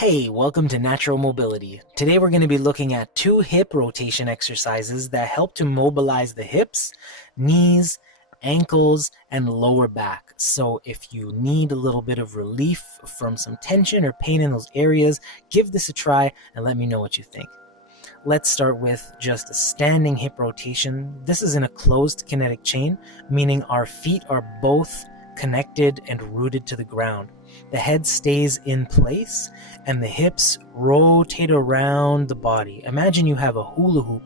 Hey, welcome to Natural Mobility. Today we're going to be looking at two hip rotation exercises that help to mobilize the hips, knees, ankles, and lower back. So if you need a little bit of relief from some tension or pain in those areas, give this a try and let me know what you think. Let's start with just a standing hip rotation. This is in a closed kinetic chain, meaning our feet are both connected and rooted to the ground. The head stays in place and the hips rotate around the body. Imagine you have a hula hoop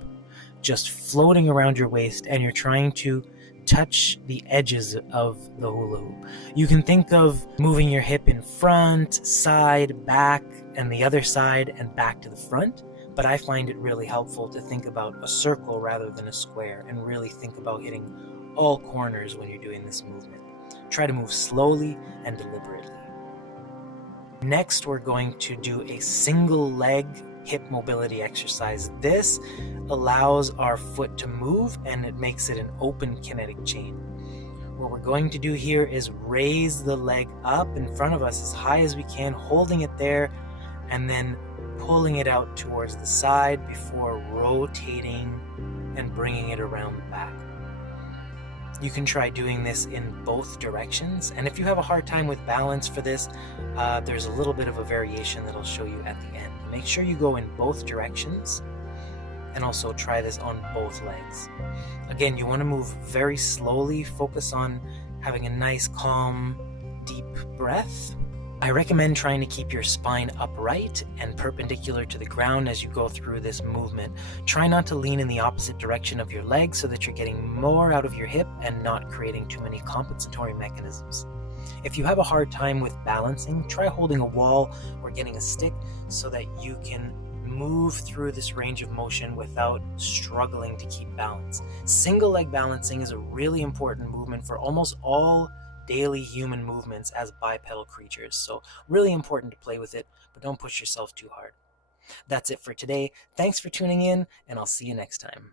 just floating around your waist and you're trying to touch the edges of the hula hoop. You can think of moving your hip in front, side, back, and the other side and back to the front. But I find it really helpful to think about a circle rather than a square and really think about hitting all corners when you're doing this movement. Try to move slowly and deliberately. Next, we're going to do a single leg hip mobility exercise. This allows our foot to move and it makes it an open kinetic chain. What we're going to do here is raise the leg up in front of us as high as we can, holding it there, and then pulling it out towards the side before rotating and bringing it around the back. You can try doing this in both directions, and if you have a hard time with balance for this, there's a little bit of a variation that I'll show you at the end. Make sure you go in both directions and also try this on both legs. Again, you want to move very slowly, focus on having a nice, calm, deep breath. I recommend trying to keep your spine upright and perpendicular to the ground as you go through this movement. Try not to lean in the opposite direction of your leg so that you're getting more out of your hip and not creating too many compensatory mechanisms. If you have a hard time with balancing, try holding a wall or getting a stick so that you can move through this range of motion without struggling to keep balance. Single leg balancing is a really important movement for almost all daily human movements as bipedal creatures, so really important to play with it, but don't push yourself too hard. That's it for today. Thanks for tuning in, and I'll see you next time.